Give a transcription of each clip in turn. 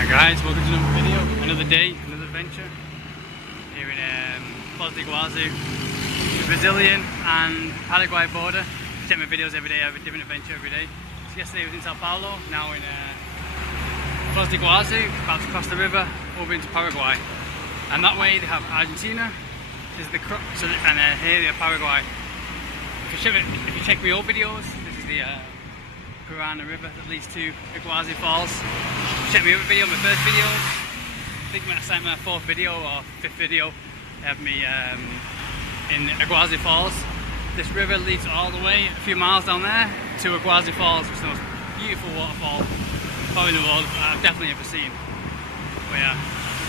Hi guys, welcome to another video, another day, another adventure here in iguazu, the Brazilian and Paraguay border. Check my videos every day, I have a different adventure every day. So yesterday I was in Sao Paulo, now in iguazu, about to cross the river over into Paraguay. And that way they have Argentina, this is the crux, and here they have Paraguay. If you check my old videos, this is the Paraguayan river that leads to Iguazu Falls. Check my other video, my first video. I think when I sent my fourth video or fifth video, they have me in Iguazu Falls. This river leads all the way a few miles down there to Iguazu Falls, which is the most beautiful waterfall probably in the world I've definitely ever seen. But yeah,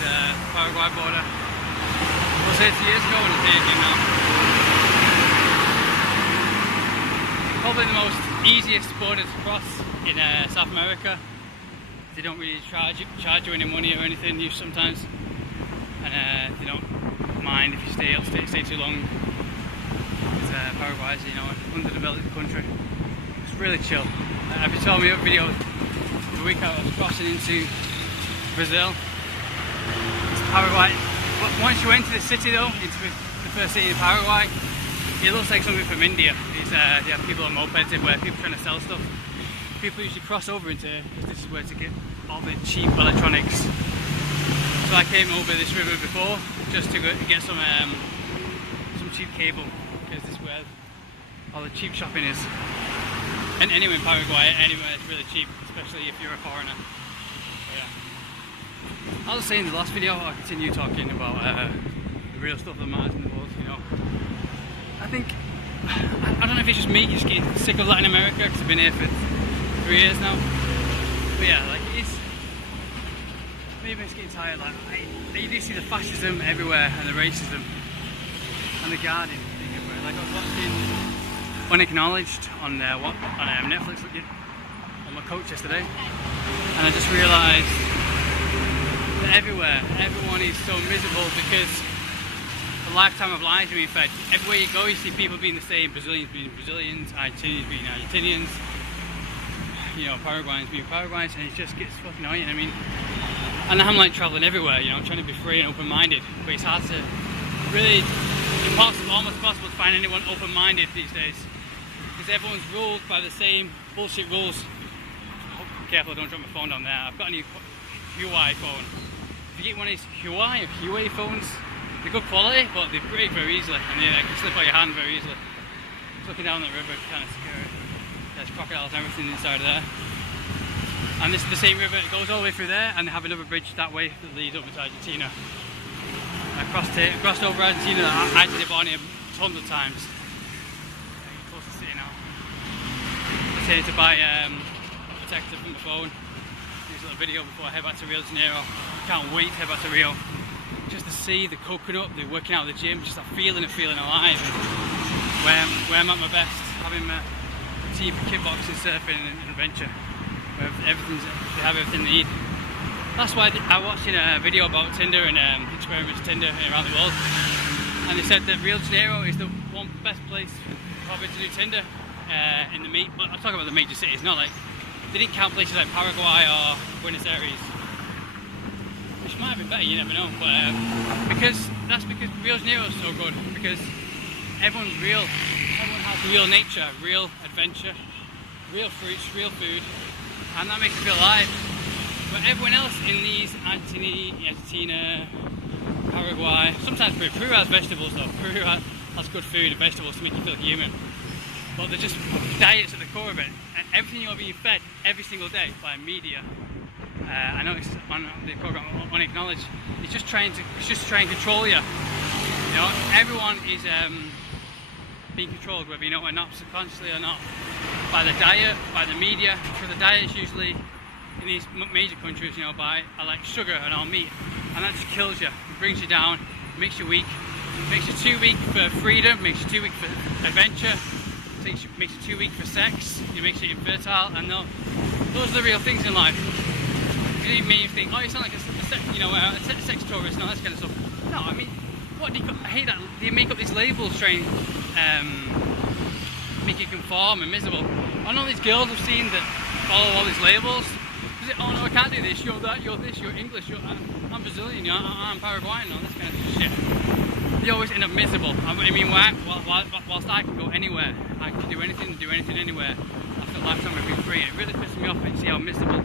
the Paraguay border. I was here 2 years ago and it's here again now. Probably the most easiest border to cross in South America. They don't really charge you any money or anything sometimes, and they don't mind if you stay too long. Paraguay is, you know, an underdeveloped country. It's really chill. If you saw me other video the week I was crossing into Brazil, Paraguay. Once you enter the city though, into the first city in Paraguay, it looks like something from India. They have people on mopeds everywhere, people trying to sell stuff. People usually cross over into, because this is where to get all the cheap electronics. So I came over this river before just to get some cheap cable, because this is where all the cheap shopping is. And anywhere in Paraguay, anywhere it's really cheap, especially if you're a foreigner. So yeah. I was saying in the last video, I'll continue talking about the real stuff that matters in the world, you know. I don't know if it's just me just getting sick of Latin America, because I've been here for 3 years now. But yeah, like maybe it's getting tired. Like you do see the fascism everywhere and the racism and the guarding thing everywhere. Like I was watching Unacknowledged on Netflix on my coach yesterday, and I just realised that everywhere, everyone is so miserable because a lifetime of lies are being fed. Everywhere you go, you see people being the same. Brazilians being Brazilians, Argentinians being Argentinians, you know, Paraguayans being Paraguayans, and it just gets fucking annoying. I mean, and I'm like travelling everywhere, you know, trying to be free and open-minded, but it's hard to, really impossible, almost impossible to find anyone open-minded these days, because everyone's ruled by the same bullshit rules. Oh, careful, don't drop my phone down there. I've got a new Huawei phone. If you get one of these Huawei phones, they're good quality, but they break very easily, and they can slip out your hand very easily. Just looking down the river, kind of scary. There's crocodiles and everything inside of there. And this is the same river, it goes all the way through there, and they have another bridge that way that leads over to Argentina. I crossed over Argentina, I did it on here tons of times. Close to the city now. Just here to buy a protector from the phone. Here's a little video before I head back to Rio de Janeiro. Can't wait to head back to Rio. Just to see the coconut, the working out at the gym, just that feeling of feeling alive. Where I'm at my best, having my team for kickboxing, surfing and adventure. Where they have everything they need. That's why I watched a video about Tinder and experiments Tinder around the world. And they said that Rio de Janeiro is the one best place probably to do Tinder in the I'm talking about the major cities, not like, they didn't count places like Paraguay or Buenos Aires. Which might have been better, you never know, but that's because Rio de Janeiro is so good, because everyone's real, everyone has real nature, real adventure, real fruits, real food, and that makes you feel alive. But everyone else in these Argentina, Paraguay, sometimes Peru has vegetables though, Peru has good food and vegetables to make you feel human, but they're just diets at the core of it, and everything you're being fed every single day by media. I know it's on the program Unacknowledged. It's just trying to control you. You know, everyone is being controlled, whether you know it or not, subconsciously or not, by the diet, by the media. Because the diet is usually in these major countries, you know, by like sugar and all meat, and that just kills you. It brings you down, makes you weak, makes you too weak for freedom, makes you too weak for adventure, makes you too weak for sex. It makes you infertile, and those are the real things in life. You may think, oh, you sound like a sex tourist and all that kind of stuff. No, I mean, I hate that they make up these labels trying make you conform and miserable. I know these girls I've seen that follow all these labels, Oh no, I can't do this, you're that, you're this, you're English, I'm Brazilian, I'm Paraguayan, all this kind of shit. They always end up miserable. I mean, whilst I can go anywhere, I can do anything anywhere after a lifetime of being free. It really pisses me off when you see how miserable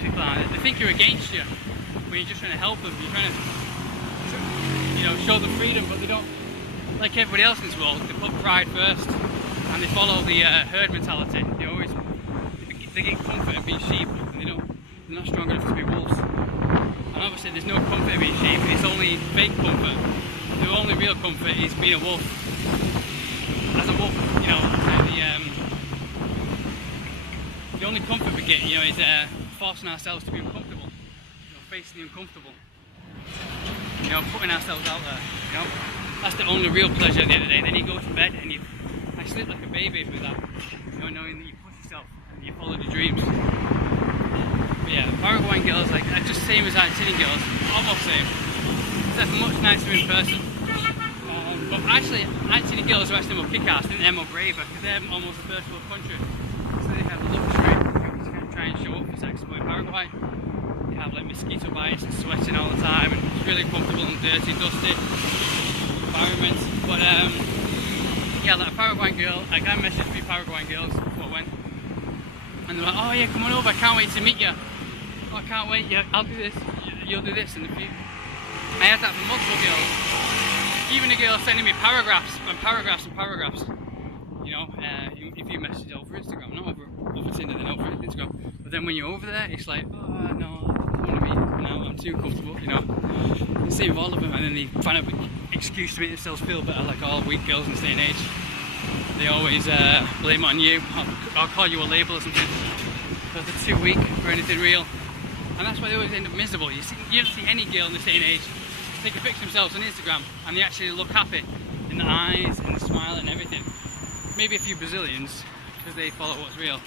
people are. They think you're against you when you're just trying to help them. You're trying to, you know, show them freedom, but they don't. Like everybody else in this world, they put pride first, and they follow the herd mentality. They get comfort in being sheep, and they're not strong enough to be wolves. And obviously, there's no comfort in being sheep. It's only fake comfort. The only real comfort is being a wolf. As a wolf, you know, the only comfort we get, you know, is forcing ourselves to be uncomfortable. You know, facing the uncomfortable. You know, putting ourselves out there. You know, that's the only real pleasure at the end of the day. Then you go to bed and I sleep like a baby with that. You know, knowing that you push yourself and you follow your dreams. But yeah, Paraguayan girls, like, are just the same as Argentinian girls, almost same. They're much nicer in person. But actually, Argentinian girls are actually more kick-ass, I think they're more braver, because they're almost a first world country. So they have the luxury to try and show up for sex. But in Paraguay, they have like mosquito bites and sweating all the time, and it's really comfortable and dirty, dusty environment. But yeah, like a Paraguayan girl, like I messaged 3 Paraguayan girls before I went, and they're like, oh yeah, come on over, I can't wait to meet you. Oh, I can't wait, yeah, I'll do this, you'll do this, and I had that from multiple girls. Even a girl sending me paragraphs and paragraphs and paragraphs. You know, if you message over Instagram, not over Tinder, then over Instagram. But then when you're over there, it's like, oh no, I don't want to meet. No, I'm too comfortable. You know, you see with all of them, and then they find an excuse to make themselves feel better. Like all weak girls in this day and age, they always blame it on you. I'll call you a label or something because they're too weak for anything real. And that's why they always end up miserable. You don't see any girl in this day and age take a picture of themselves on Instagram and they actually look happy in the eyes and the smile and everything. Maybe a few Brazilians, because they follow what's real.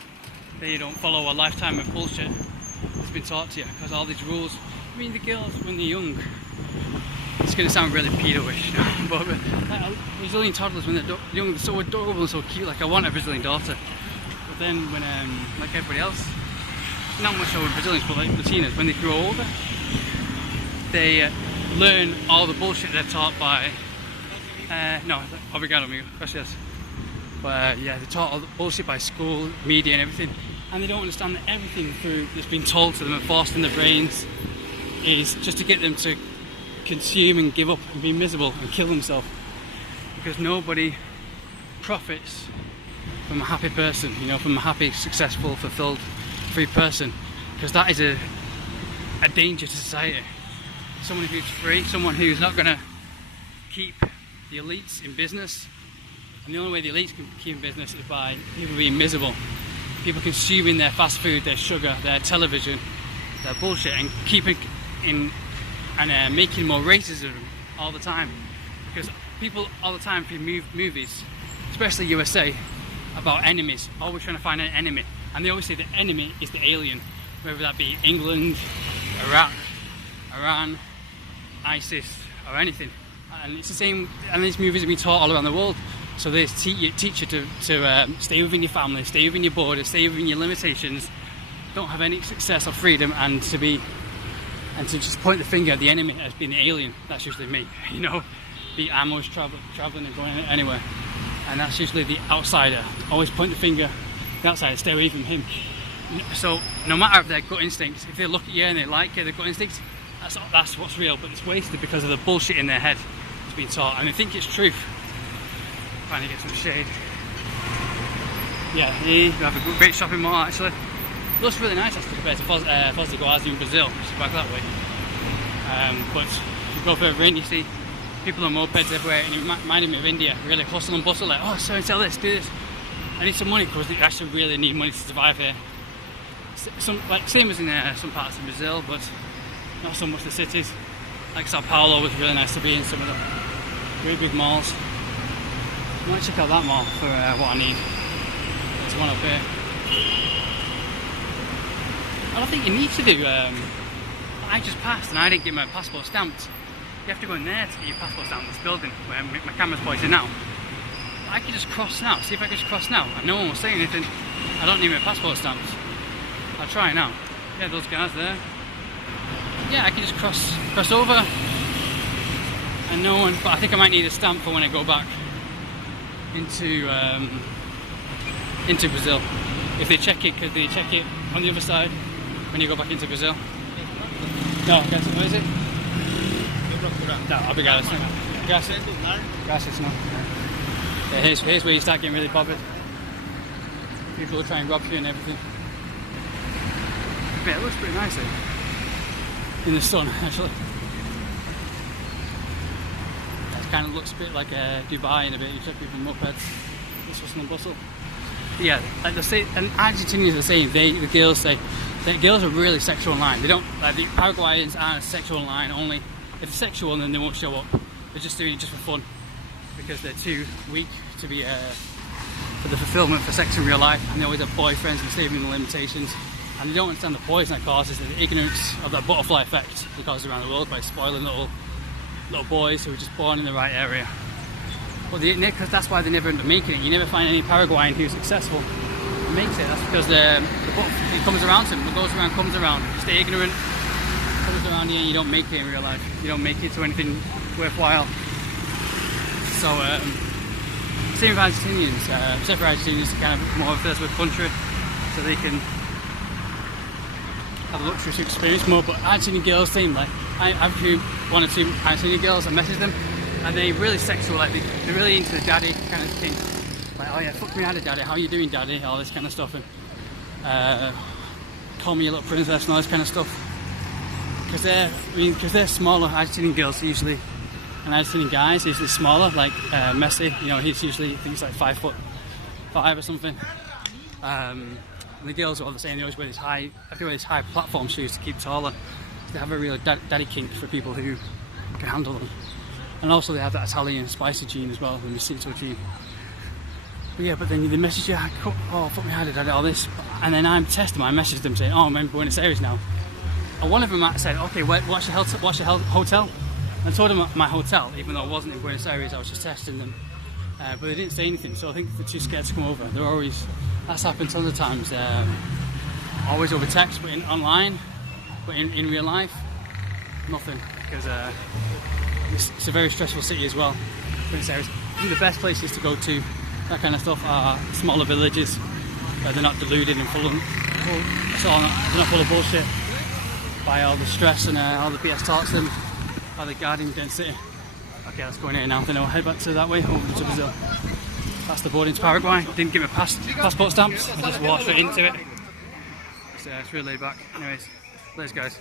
They don't follow a lifetime of bullshit that's been taught to you, because all these rules. I mean, the girls when they're young, it's going to sound really pedo-ish, but Brazilian toddlers when they're young, they're so adorable and so cute. Like I want a Brazilian daughter. But then when, like everybody else, not much so with Brazilians, but like Latinas, when they grow older, they learn all the bullshit they're taught by, no, obrigado amigo, gracias. But yeah, they're taught all the bullshit by school, media and everything, and they don't understand that everything that's been told to them and forced in their brains is just to get them to consume and give up and be miserable and kill themselves. Because nobody profits from a happy person, you know, from a happy, successful, fulfilled, free person, because that is a danger to society. Someone who's free, someone who's not going to keep the elites in business. And the only way the elites can keep in business is by people being miserable. People consuming their fast food, their sugar, their television, their bullshit, and keeping in and making more racism all the time. Because people all the time through movies, especially USA, about enemies, always trying to find an enemy. And they always say the enemy is the alien, whether that be England, Iran, ISIS or anything. And it's the same, and these movies have been taught all around the world. So they teach you to stay within your family, stay within your borders, stay within your limitations, don't have any success or freedom, and to just point the finger at the enemy as being the alien. That's usually me, you know. I'm always traveling and going anywhere, and that's usually the outsider. Always point the finger at the outsider, stay away from him. So no matter if their gut instincts, if they look at you and they like you, their gut instincts, that's what's real, but it's wasted because of the bullshit in their head that's being taught, and they think it's truth. Trying to get some shade. Yeah, here we have a great shopping mall actually. It looks really nice actually compared to Foz do Iguazu in Brazil, which is back that way. But if you go further in, you see people on mopeds everywhere, and it reminded me of India, really hustle and bustle, like, oh, so and sell this, do this. I need some money because they actually really need money to survive here. Like same as in some parts of Brazil, but not so much the cities. Like Sao Paulo was really nice to be in, some of the really big malls. I might check out that mall for what I need. There's one up here. I don't think you need to do, I just passed and I didn't get my passport stamped. You have to go in there to get your passport stamped in this building where my camera's pointing now. I could just cross now, see if I can just cross now, and no one will say anything. I don't need my passport stamped. I'll try now. Yeah, those guys there. Yeah, I can just cross over, and no one. But I think I might need a stamp for when I go back into Brazil. If they check it, could they check it on the other side when you go back into Brazil? No, what is it? No, obrigado. Gracias, no. Yeah, here's where you start getting really bothered. People will try and rob you and everything. Yeah, it looks pretty nice here. In the sun, actually. It kind of looks a bit like Dubai in a bit. You check people mopeds. This hustle and bustle. But yeah, like they say, and Argentinians are saying the girls say that girls are really sexual online. They don't like the Paraguayans aren't sexual online only. If they're sexual, then they won't show up. They're just doing it just for fun because they're too weak to be for the fulfillment for sex in real life, and they always have boyfriends and stay within the limitations. And they don't understand the poison that causes, the ignorance of that butterfly effect that causes around the world by spoiling little boys who are just born in the right area. But because that's why they never end up making it. You never find any Paraguayan who's successful who makes it. That's because the butterfly comes around to them. What goes around comes around. Stay ignorant, comes around you, and you don't make it in real life. You don't make it to anything worthwhile. So, same with Argentinians. Except for Argentinians, they're kind of more of a first world country, so they can have a luxurious experience more. But Argentinian girls seem like I've one or two Argentinian girls and messaged them, and they're really sexual. Like they're really into the daddy kind of thing. Like, oh yeah, fuck me, daddy. How you doing, daddy? All this kind of stuff, and call me a little princess and all this kind of stuff. Because they're smaller. Argentinian girls usually, and Argentinian guys usually smaller. Like Messi, you know, he's usually I think he's like 5'5" or something. And the girls are all the same. They always wear these high platform shoes to keep taller. They have a real daddy kink for people who can handle them. And also they have that Italian spicy gene as well, the Mosquito gene. But yeah, but then they message you, oh fuck me, how did I do all this? And then I'm testing them, I messaged them saying, oh I'm in Buenos Aires now. And one of them said, okay, what's your hotel? And I told them my hotel, even though I wasn't in Buenos Aires, I was just testing them. But they didn't say anything, so I think they're too scared to come over. They're always, that's happened tons of times, always over text, but online, but in real life, nothing, because it's a very stressful city as well. Buenos Aires. I think the best places to go to, that kind of stuff, are smaller villages where they're not deluded and they're not full of bullshit by all the stress and all the BS taught to them by the guardian density. Okay, let's go in here now, then I'll head back to that way, over to Brazil. That's the boarding to Paraguay. Didn't give me passport stamps, I just walked straight into it. So it's really laid back. Anyways, later guys.